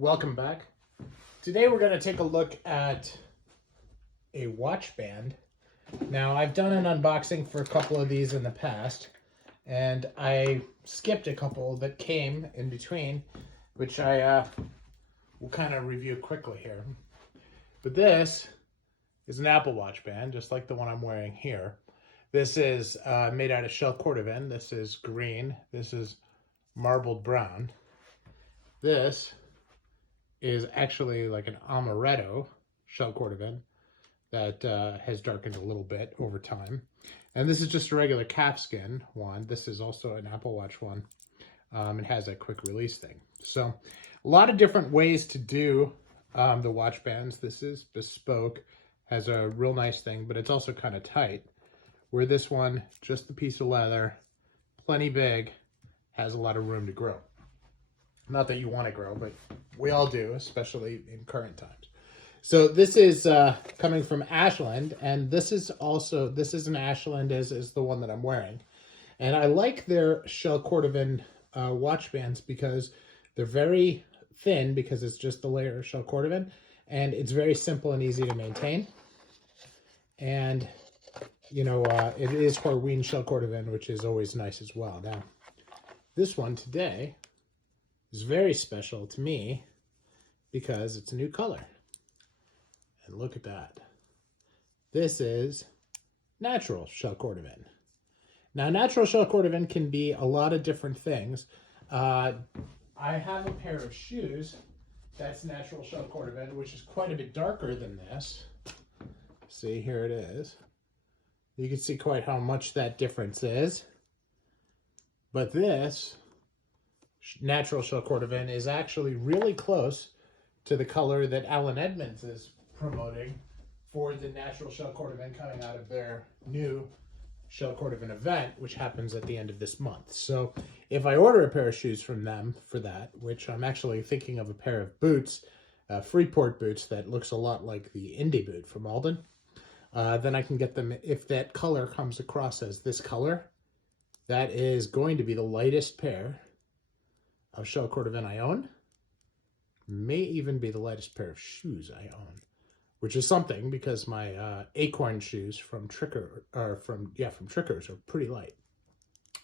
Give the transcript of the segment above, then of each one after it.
Welcome back. Today we're going to take a look at a watch band. Now, I've done an unboxing for a couple of these in the past, and I skipped a couple that came in between, which I will kind of review quickly here. But this is an Apple Watch band, just like the one I'm wearing here. This is made out of shell Cordovan. This is green. This is marbled brown. This is actually like an amaretto shell Cordovan that has darkened a little bit over time. And this is just a regular calfskin one. This is also an Apple Watch one. It has a quick release thing. So a lot of different ways to do the watch bands. This is bespoke, has a real nice thing, but it's also kind of tight. Where this one, just the piece of leather, plenty big, has a lot of room to grow. Not that you want to grow, but we all do, especially in current times. So this is coming from Ashland, and this is an Ashland as the one that I'm wearing. And I like their shell Cordovan watch bands because they're very thin, because it's just a layer of shell Cordovan, and it's very simple and easy to maintain. And, you know, it is Cordovan shell Cordovan, which is always nice as well. Now, this one today is very special to me because it's a new color. And look at that. This is natural shell Cordovan. Now, natural shell Cordovan can be a lot of different things. I have a pair of shoes that's natural shell Cordovan, which is quite a bit darker than this. See, here it is. You can see quite how much that difference is. But this natural shell Cordovan is actually really close to the color that Alan Edmonds is promoting for the natural shell Cordovan coming out of their new shell Cordovan event, which happens at the end of this month. So if I order a pair of shoes from them for that, which I'm actually thinking of a pair of boots, Freeport boots that looks a lot like the Indy boot from Alden, then I can get them. If that color comes across as this color, that is going to be the lightest pair of shell Cordovan I own. May even be the lightest pair of shoes I own, which is something because my acorn shoes from Trickers are pretty light.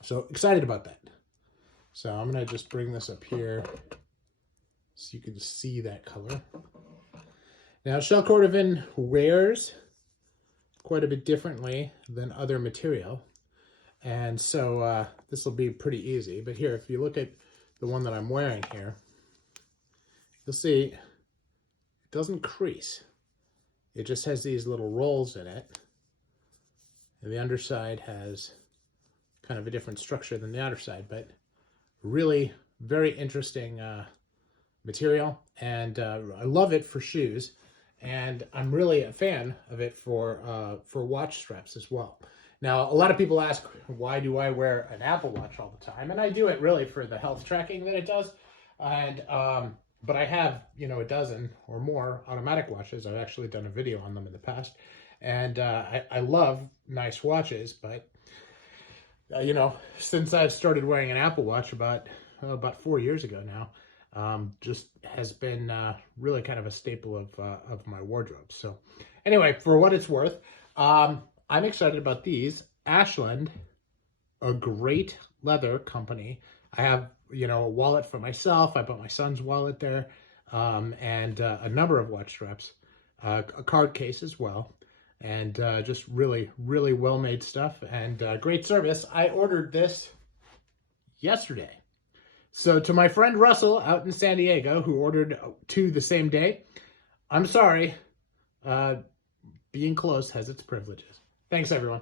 So excited about that. So I'm gonna just bring this up here so you can see that color. Now, shell Cordovan wears quite a bit differently than other material, and so this will be pretty easy. But here, if you look at the one that I'm wearing here, you'll see it doesn't crease. It just has these little rolls in it. And the underside has kind of a different structure than the outer side, but really very interesting material. And I love it for shoes. And I'm really a fan of it for watch straps as well. Now, a lot of people ask, why do I wear an Apple Watch all the time? And I do it really for the health tracking that it does. And but I have, you know, a dozen or more automatic watches. I've actually done a video on them in the past. And I love nice watches, but, you know, since I've started wearing an Apple Watch about 4 years ago now, just has been really kind of a staple of my wardrobe. So anyway, for what it's worth, I'm excited about these. Ashland, a great leather company. I have, you know, a wallet for myself. I put my son's wallet there, and a number of watch straps, a card case as well, and just really, really well-made stuff and great service. I ordered this yesterday. So to my friend Russell out in San Diego, who ordered 2 the same day, I'm sorry. Being close has its privileges. Thanks, everyone.